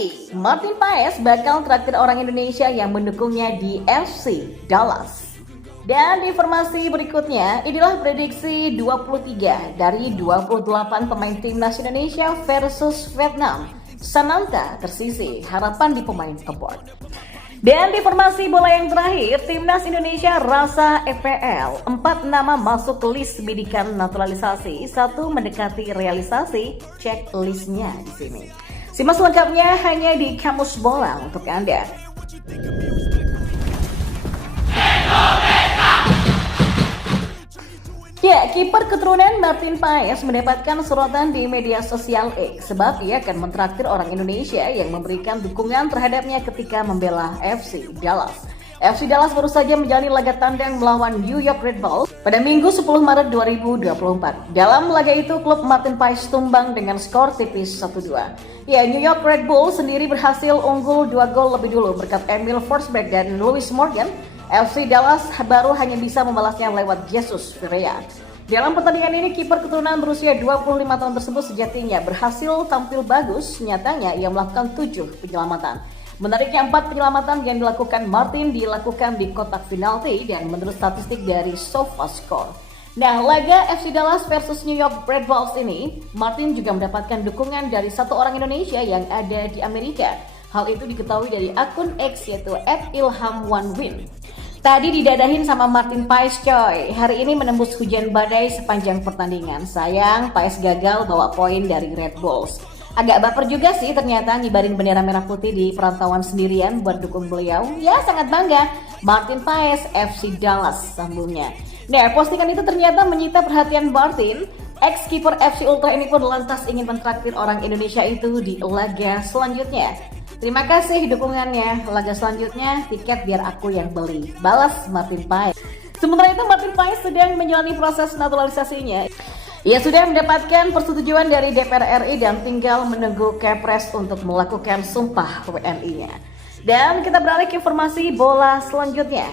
Nih, Martin Paes bakal traktir orang Indonesia yang mendukungnya di FC Dallas. Dan di informasi berikutnya, inilah prediksi 23 dari 28 pemain timnas Indonesia versus Vietnam. Sananta tersisih harapan di pemain award. Dan di informasi bola yang terakhir, timnas Indonesia rasa EPL. 4 nama masuk list bidikan naturalisasi, 1 mendekati realisasi. Cek listnya di sini. Simak selengkapnya hanya di Kamus Bola untuk Anda. Ya, kiper keturunan Martin Paes mendapatkan sorotan di media sosial X sebab ia akan mentraktir orang Indonesia yang memberikan dukungan terhadapnya ketika membela FC Dallas. FC Dallas baru saja menjalani laga tandang melawan New York Red Bulls pada Minggu 10 Maret 2024. Dalam laga itu, klub Martin Paes tumbang dengan skor tipis 1-2. Ya, New York Red Bulls sendiri berhasil unggul 2 gol lebih dulu berkat Emil Forsberg dan Louis Morgan. FC Dallas baru hanya bisa membalasnya lewat Jesus Ferreira. Dalam pertandingan ini, kiper keturunan berusia 25 tahun tersebut sejatinya berhasil tampil bagus. Nyatanya ia melakukan 7 penyelamatan. Menariknya 4 penyelamatan yang dilakukan Martin dilakukan di kotak penalti dan menurut statistik dari SofaScore. Nah, laga FC Dallas versus New York Red Bulls ini, Martin juga mendapatkan dukungan dari 1 orang Indonesia yang ada di Amerika. Hal itu diketahui dari akun X yaitu @ilham1win. Tadi didadahin sama Martin Paes coy. Hari ini menembus hujan badai sepanjang pertandingan. Sayang, Paes gagal bawa poin dari Red Bulls. Agak baper juga sih ternyata ngibarin bendera merah putih di perantauan sendirian buat dukung beliau. Ya sangat bangga. Martin Paes, FC Dallas sambungnya. Nah, postingan itu ternyata menyita perhatian Martin. Ex-kiper FC Ultra ini pun lantas ingin mentraktir orang Indonesia itu di laga selanjutnya. Terima kasih dukungannya. Laga selanjutnya tiket biar aku yang beli. Balas Martin Paes. Sementara itu Martin Paes sedang menjalani proses naturalisasinya. Ia sudah mendapatkan persetujuan dari DPR RI dan tinggal menunggu Kepres untuk melakukan sumpah WNI-nya. Dan kita beralih ke informasi bola selanjutnya.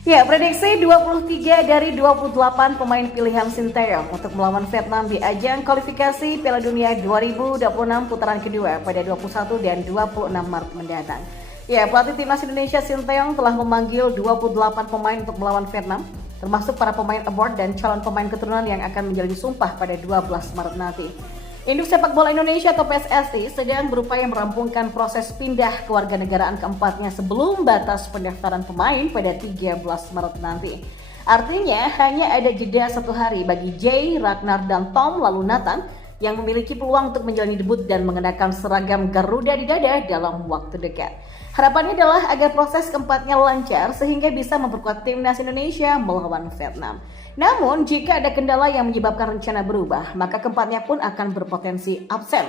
Ya, prediksi 23 dari 28 pemain pilihan Sinteyong untuk melawan Vietnam di ajang kualifikasi Piala Dunia 2026 putaran kedua pada 21 dan 26 Maret mendatang. Ya, pelatih timnas Indonesia Sinteyong telah memanggil 28 pemain untuk melawan Vietnam, termasuk para pemain award dan calon pemain keturunan yang akan menjalani sumpah pada 12 Maret nanti. Induk Sepak Bola Indonesia atau PSSI sedang berupaya merampungkan proses pindah kewarganegaraan keempatnya sebelum batas pendaftaran pemain pada 13 Maret nanti. Artinya hanya ada jeda 1 hari bagi Jay, Ragnar, dan Tom lalu Nathan yang memiliki peluang untuk menjalani debut dan mengenakan seragam Garuda di dada dalam waktu dekat. Harapannya adalah agar proses keempatnya lancar sehingga bisa memperkuat timnas Indonesia melawan Vietnam. Namun, jika ada kendala yang menyebabkan rencana berubah, maka keempatnya pun akan berpotensi absen.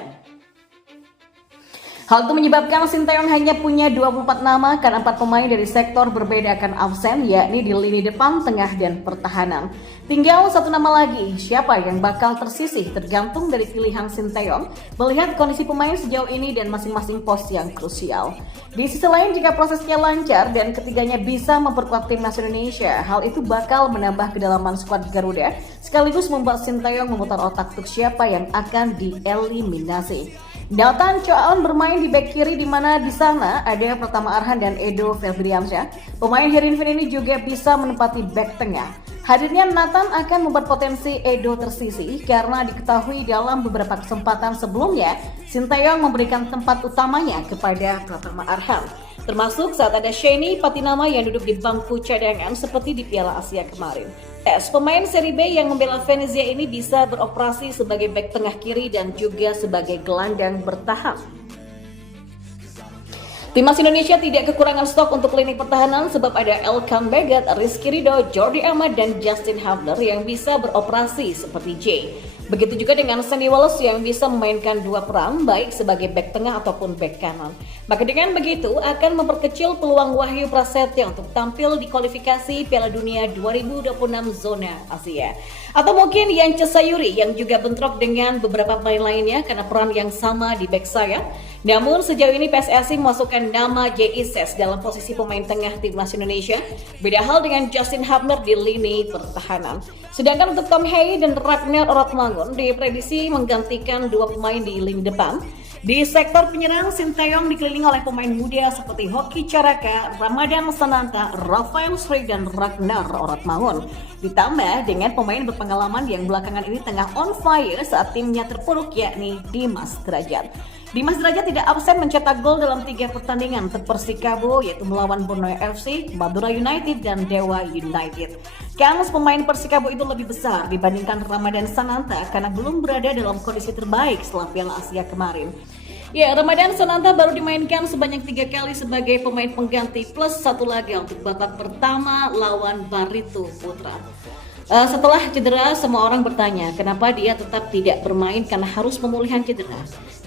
Hal itu menyebabkan Sinteyong hanya punya 24 nama karena 4 pemain dari sektor berbeda akan absen, yakni di lini depan, tengah, dan pertahanan. Tinggal 1 nama lagi, siapa yang bakal tersisih tergantung dari pilihan Sinteyong melihat kondisi pemain sejauh ini dan masing-masing pos yang krusial. Di sisi lain, jika prosesnya lancar dan ketiganya bisa memperkuat timnas Indonesia, hal itu bakal menambah kedalaman skuad Garuda sekaligus membuat Sinteyong memutar otak untuk siapa yang akan dieliminasi. Nathan Choaon bermain di bek kiri di mana di sana ada Pratama Arhan dan Edo Febriansyah. Pemain Heerenveen ini juga bisa menempati bek tengah. Hadirnya Nathan akan membuat potensi Edo tersisih karena diketahui dalam beberapa kesempatan sebelumnya Sinteyong memberikan tempat utamanya kepada Pratama Arhan. Termasuk saat ada Sheni Patinama yang duduk di bangku cadangan seperti di Piala Asia kemarin. Pemain seri B yang membela Venezia ini bisa beroperasi sebagai bek tengah kiri dan juga sebagai gelandang bertahan. Timnas Indonesia tidak kekurangan stok untuk lini pertahanan sebab ada Elkan Bagat, Rizky Ridho, Jordi Amat, dan Justin Hubner yang bisa beroperasi seperti J. Begitu juga dengan Sandy Wallace yang bisa memainkan 2 peran baik sebagai bek tengah ataupun bek kanan. Maka dengan begitu akan memperkecil peluang Wahyu Prasetyo untuk tampil di kualifikasi Piala Dunia 2026 zona Asia. Atau mungkin Yance Sayuri yang juga bentrok dengan beberapa pemain lainnya karena peran yang sama di bek sayap. Namun sejauh ini PSSI memasukkan nama J.I.S.S dalam posisi pemain tengah timnas Indonesia. Beda hal dengan Justin Hubner di lini pertahanan. Sedangkan untuk Tom Hey dan Ragnar Oratmangun diprediksi menggantikan 2 pemain di lini depan. Di sektor penyerang, Sinteyong dikelilingi oleh pemain muda seperti Hoki Caraka, Ramadan Sananta, Rafael Struijk, dan Ragnar Oratmangun. Ditambah dengan pemain berpengalaman yang belakangan ini tengah on fire saat timnya terpuruk, yakni Dimas Derajat. Dimas Derajat tidak absen mencetak gol dalam 3 pertandingan untuk Persikabo, yaitu melawan Borneo FC, Madura United, dan Dewa United. Kans pemain Persikabo itu lebih besar dibandingkan Ramadan Sananta karena belum berada dalam kondisi terbaik setelah Piala Asia kemarin. Ya, Ramadan Sananta baru dimainkan sebanyak 3 kali sebagai pemain pengganti plus 1 laga untuk babak pertama lawan Barito Putra. Setelah cedera, semua orang bertanya kenapa dia tetap tidak bermain karena harus pemulihan cedera.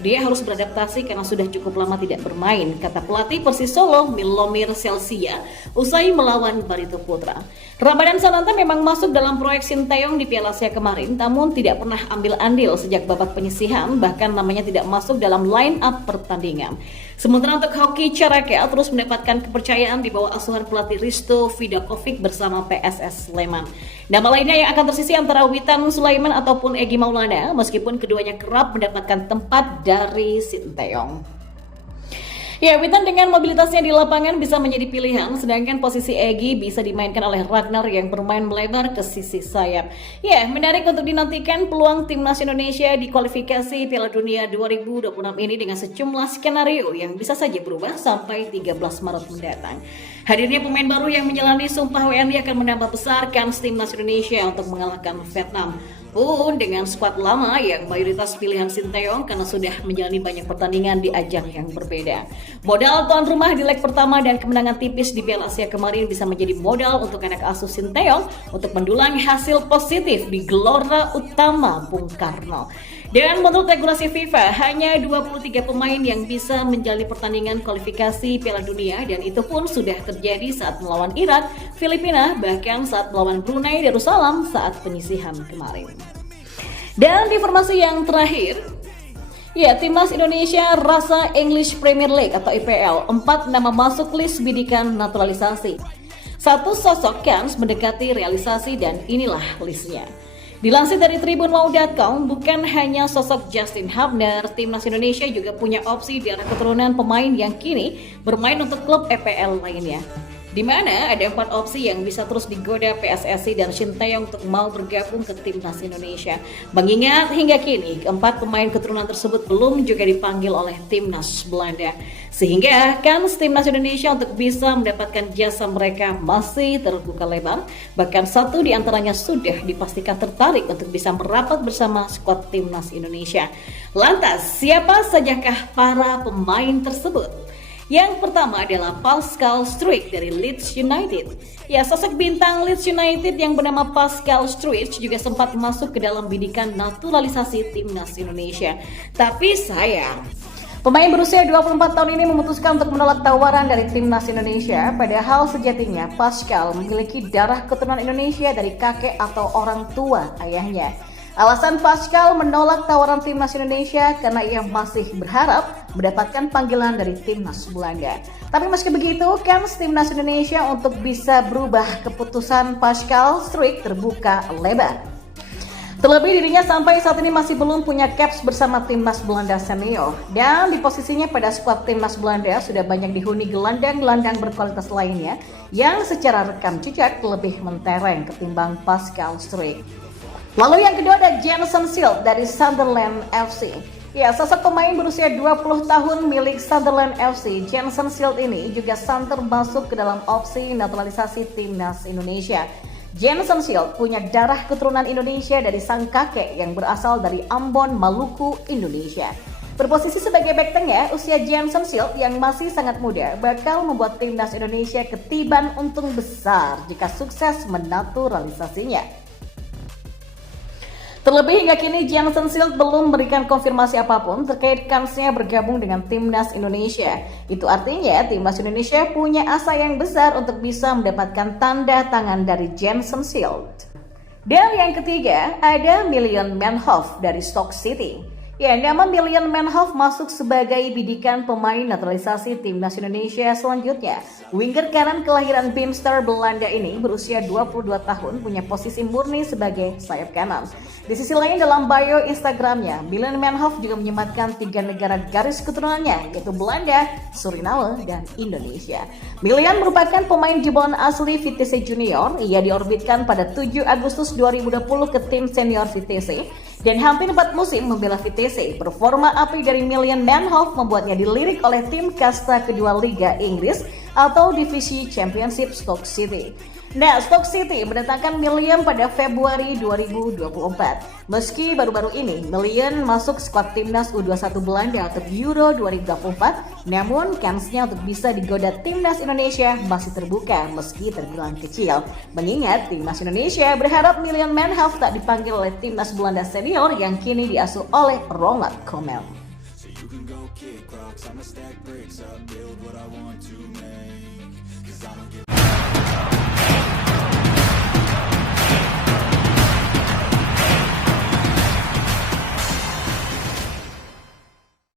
Dia harus beradaptasi karena sudah cukup lama tidak bermain, kata pelatih Persis Solo Milomir Celsia usai melawan Barito Putra. Ramadan Sananta memang masuk dalam proyek Sinteyong di Piala Asia kemarin, namun tidak pernah ambil andil sejak babak penyisihan, bahkan namanya tidak masuk dalam line up pertandingan. Sementara untuk Hoki Caraka terus mendapatkan kepercayaan di bawah asuhan pelatih Risto Vidakovic bersama PSS Sleman. Nama lainnya yang akan tersisi antara Witan Sulaiman ataupun Egy Maulana, meskipun keduanya kerap mendapatkan tempat dari Sinteyong. Ya, Witan dengan mobilitasnya di lapangan bisa menjadi pilihan, sedangkan posisi Egy bisa dimainkan oleh Ragnar yang bermain melebar ke sisi sayap. Ya, menarik untuk dinantikan peluang timnas Indonesia di kualifikasi Piala Dunia 2026 ini dengan sejumlah skenario yang bisa saja berubah sampai 13 Maret mendatang. Hadirnya pemain baru yang menjalani Sumpah WNI akan menambah besar kans timnas Indonesia untuk mengalahkan Vietnam. Pun dengan skuad lama yang mayoritas pilihan Sinteyong karena sudah menjalani banyak pertandingan di ajang yang berbeda. Modal tuan rumah di leg pertama dan kemenangan tipis di Piala Asia kemarin bisa menjadi modal untuk anak asuh Sinteyong untuk mendulang hasil positif di Gelora Utama Bung Karno. Dan menurut regulasi FIFA, hanya 23 pemain yang bisa menjalani pertandingan kualifikasi Piala Dunia, dan itu pun sudah terjadi saat melawan Irak, Filipina, bahkan saat melawan Brunei Darussalam saat penyisihan kemarin. Dan di informasi yang terakhir, ya, timnas Indonesia rasa English Premier League atau IPL, 4 nama masuk list bidikan naturalisasi. Satu sosok kans mendekati realisasi dan inilah listnya. Dilansir dari tribunwau.com, bukan hanya sosok Justin Hubner, timnas Indonesia juga punya opsi di arah keturunan pemain yang kini bermain untuk klub EPL lainnya. Di mana ada 4 opsi yang bisa terus digoda PSSI dan Sinteyong untuk mau bergabung ke timnas Indonesia. Mengingat hingga kini keempat pemain keturunan tersebut belum juga dipanggil oleh timnas Belanda. Sehingga kans timnas Indonesia untuk bisa mendapatkan jasa mereka masih terbuka lebar. Bahkan satu di antaranya sudah dipastikan tertarik untuk bisa merapat bersama skuad timnas Indonesia. Lantas, siapa sajakah para pemain tersebut? Yang pertama adalah Pascal Struijk dari Leeds United. Ya, sosok bintang Leeds United yang bernama Pascal Struijk juga sempat masuk ke dalam bidikan naturalisasi timnas Indonesia. Tapi sayang, pemain berusia 24 tahun ini memutuskan untuk menolak tawaran dari timnas Indonesia, padahal sejatinya Pascal memiliki darah keturunan Indonesia dari kakek atau orang tua ayahnya. Alasan Pascal menolak tawaran timnas Indonesia karena ia masih berharap mendapatkan panggilan dari timnas Belanda. Tapi meski begitu, kans timnas Indonesia untuk bisa berubah keputusan Pascal Struijk terbuka lebar. Terlebih dirinya sampai saat ini masih belum punya caps bersama timnas Belanda senior, dan di posisinya pada skuad timnas Belanda sudah banyak dihuni gelandang-gelandang berkualitas lainnya yang secara rekam jejak lebih mentereng ketimbang Pascal Struijk. Lalu yang kedua ada Jenson Shield dari Sunderland FC. Ya, sosok pemain berusia 20 tahun milik Sunderland FC, Jenson Shield ini juga santer masuk ke dalam opsi naturalisasi timnas Indonesia. Jenson Shield punya darah keturunan Indonesia dari sang kakek yang berasal dari Ambon, Maluku, Indonesia. Berposisi sebagai bek tengah, usia Jenson Shield yang masih sangat muda bakal membuat timnas Indonesia ketiban untung besar jika sukses menaturalisasinya. Terlebih hingga kini Jenson Shield belum memberikan konfirmasi apapun terkait kansnya bergabung dengan timnas Indonesia. Itu artinya timnas Indonesia punya asa yang besar untuk bisa mendapatkan tanda tangan dari Jenson Shield. Dan yang ketiga ada Million Manhoef dari Stoke City. Ya, nama Million Manhoef masuk sebagai bidikan pemain naturalisasi timnas Indonesia selanjutnya. Winger kanan kelahiran Beemster Belanda ini berusia 22 tahun punya posisi murni sebagai sayap kanan. Di sisi lain dalam bio Instagramnya, Million Manhoef juga menyematkan 3 negara garis keturunannya, yaitu Belanda, Suriname, dan Indonesia. Million merupakan pemain jebolan asli Vitesse Junior. Ia diorbitkan pada 7 Agustus 2020 ke tim senior Vitesse dan hampir 4 musim membela Vitesse. Performa api dari Million Manhoef membuatnya dilirik oleh tim kasta kedua Liga Inggris atau divisi Championship Stoke City. Nah, Stoke City mendatangkan Million pada Februari 2024. Meski baru-baru ini Million masuk skuad timnas U21 Belanda untuk Euro 2024, namun kansnya untuk bisa digoda timnas Indonesia masih terbuka meski terbilang kecil. Mengingat timnas Indonesia berharap Million Manhoef tak dipanggil oleh timnas Belanda senior yang kini diasuh oleh Ronald Koeman.